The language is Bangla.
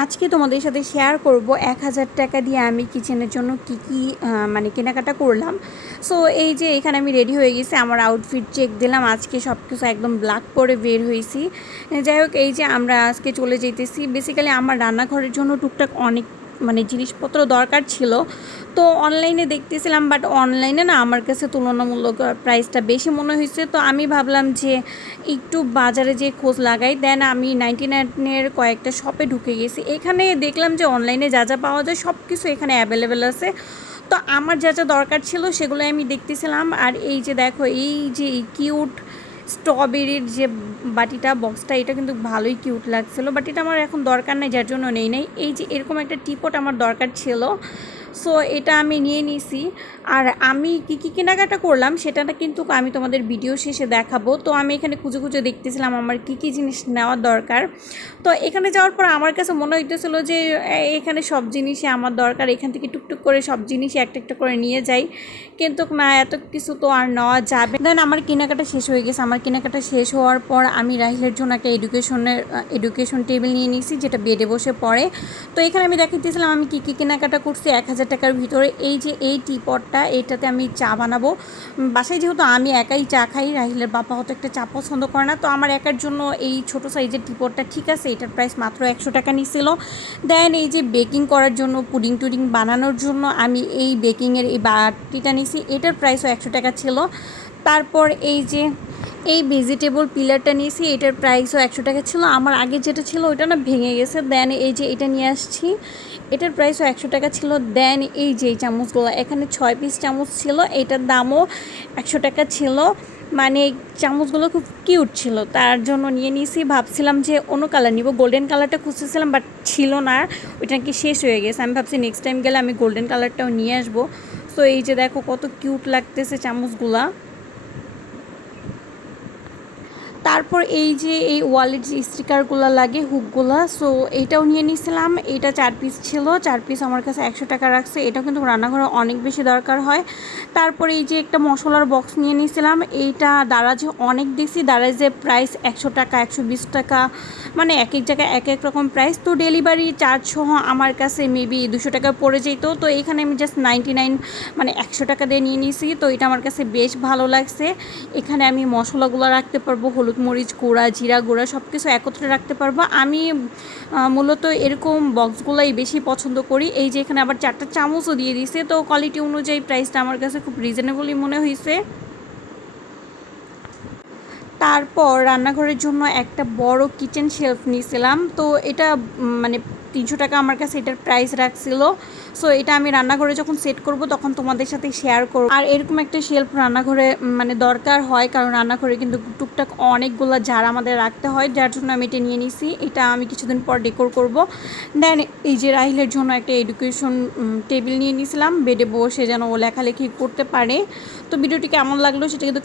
আজকে তোমাদের সাথে শেয়ার করব ১,০০০ টাকা দিয়ে আমি কিচেনের জন্য কি মানে কেনাকাটা করলাম। সো এই যে এখানে আমি রেডি হয়ে গেছি, আমার আউটফিট চেক দিলাম, আজকে সব কিছু একদম ব্ল্যাক পরে বের হয়েছি। যাই হোক, এই যে আমরা আজকে চলে যেতেছি। বেসিক্যালি আমার রান্নাঘরের জন্য টুকটাক অনেক মানে জিনিসপত্র দরকার ছিল, তো অনলাইনে দেখতেছিলাম, বাট অনলাইনে না আমার কাছে তুলনামূলক প্রাইসটা বেশি মনে হয়েছে। তো আমি ভাবলাম যে একটু বাজারে যে খোঁজ লাগাই, দেন আমি 99-এর কয়েকটা শপে ঢুকে গেছি। এখানে দেখলাম যে অনলাইনে যা যা পাওয়া যায় সব কিছু এখানে অ্যাভেলেবেল আছে। তো আমার যা যা দরকার ছিল সেগুলো আমি দেখতেছিলাম। আর এই যে দেখো, এই যে কিউট স্ট্রবেরির যে বাটিটা বক্সটা, এটা কিন্তু ভালোই কিউট লাগছিলো, বাট এটা আমার এখন দরকার নেই, যার জন্য নেই। এই যে এরকম একটা টিপট আমার দরকার ছিল, সো এটা আমি নিয়ে নিছি। আর আমি কী কেনাকাটা করলাম সেটা কিন্তু আমি তোমাদের ভিডিও শেষে দেখাবো। তো আমি এখানে খুঁজে খুঁজে দেখতেছিলাম আমার কী জিনিস নেওয়ার দরকার। তো এখানে যাওয়ার পর আমার কাছে মনে হইতেছিলো যে এখানে সব জিনিসই আমার দরকার, এখান থেকে টুকটুক করে সব জিনিসই একটা একটা করে নিয়ে যাই, কিন্তু না, এত কিছু তো আর নেওয়া যাবে। দেন আমার কেনাকাটা শেষ হয়ে গেছে। আমার কেনাকাটা শেষ হওয়ার পর আমি রাহিলের জন্য একটা এডুকেশন টেবিল নিয়ে নিয়েছি, যেটা বেডে বসে পড়ে। তো এখানে আমি দেখাইতেছিলাম আমি কী কেনাকাটা করছি ১,০০০ টাকার ভিতরে। এই যে এই টিপটটা, এইটাতে আমি চা বানাবো। বাসায় যেহেতু আমি একাই চা খাই, রাহিলের বাবা হয়তো একটা চা পছন্দ করে না, তো আমার একার জন্য এই ছোটো সাইজের টিপটটা ঠিক আছে। এটার প্রাইস মাত্র ১০০ টাকা নিছিল। দেন এই যে বেকিং করার জন্য, পুডিং টুডিং বানানোর জন্য আমি এই বেকিংয়ের এই বাটিটা নিছি, এটার প্রাইসও ১০০ টাকা ছিল। তারপর এই যে এই ভেজিটেবল পিলারটা নিয়েছি, এটার প্রাইসও ১০০ টাকা ছিল। আমার আগে যেটা ছিল ওইটা না ভেঙে গেছে। দেন এই যে এটা নিয়ে আসছি, এটার প্রাইসও ১০০ টাকা ছিল। দেন এই যে এই চামচগুলো, এখানে ৬ পিস চামচ ছিল, এটার দামও ১০০ টাকা ছিল। মানে চামচগুলো খুব কিউট ছিল, তার জন্য নিয়ে নিয়েছি। ভাবছিলাম যে অন্য কালার নিব, গোল্ডেন কালারটা খুঁজতেছিলাম, বাট ছিল না, ওইটা কি শেষ হয়ে গেছে। আমি ভাবছি নেক্সট টাইম গেলে আমি গোল্ডেন কালারটাও নিয়ে আসবো। সো এই যে দেখো কত কিউট লাগতেছে চামচগুলা। তারপর এই যে এই ওয়ালের যে স্টিকারগুলো লাগে, হুকগুলো, সো এইটাও নিয়ে নিয়েছিলাম। এটা ৪ পিস ছিল, ৪ পিস আমার কাছে ১০০ টাকা রাখছে। এটা কিন্তু রান্নাঘরে অনেক বেশি দরকার হয়। তারপর এই যে একটা মশলার বক্স নিয়ে নিয়েছিলাম, এইটা দারাজে অনেক দেখছি, দারাজে প্রাইস ১০০ টাকা, ১২০ টাকা, মানে এক এক জায়গায় এক এক রকম প্রাইস। তো ডেলিভারি চার্জ সহ আমার কাছে মেবি ২০০ টাকা পড়ে যেত। তো এখানে আমি জাস্ট 99 মানে ১০০ টাকা দিয়ে নিয়ে নিয়েছি। তো এটা আমার কাছে বেশ ভালো লাগছে। এখানে আমি মশলাগুলো রাখতে পারবো, হলুদ মরিচ গুঁড়া, জিরা গুঁড়া, সব কিছু একত্রে রাখতে পারবো। আমি মূলত এরকম বক্সগুলোই বেশি পছন্দ করি। এই যে এখানে আবার 4টা চামচও দিয়ে দিছে, তো কোয়ালিটি অনুযায়ী প্রাইসটা আমার কাছে খুব রিজনেবলই মনে হয়েছে। তারপর রান্নাঘরের জন্য একটা বড় কিচেন শেলফ নিয়েছিলাম। তো এটা মানে ৩০০ টাকা আমার কাছে এটার প্রাইস রাখছিল। সো এটা আমি রান্নাঘরে যখন সেট করব তখন তোমাদের সাথে শেয়ার করব। আর এরকম একটা শেলফ রান্নাঘরে মানে দরকার হয়, কারণ রান্নাঘরে কিন্তু টুকটাক অনেকগুলো জার আমাদের রাখতে হয়, যার জন্য আমি এটা নিয়ে নিছি। এটা আমি কিছুদিন পর ডেকোর করব। দেন এই যে রাহিলের জন্য একটা এডুকেশন টেবিল নিয়ে নিয়েছিলাম, বেডে বসে যেন ও লেখালেখি করতে পারে। তো ভিডিওটি কেমন লাগলো সেটা কিন্তু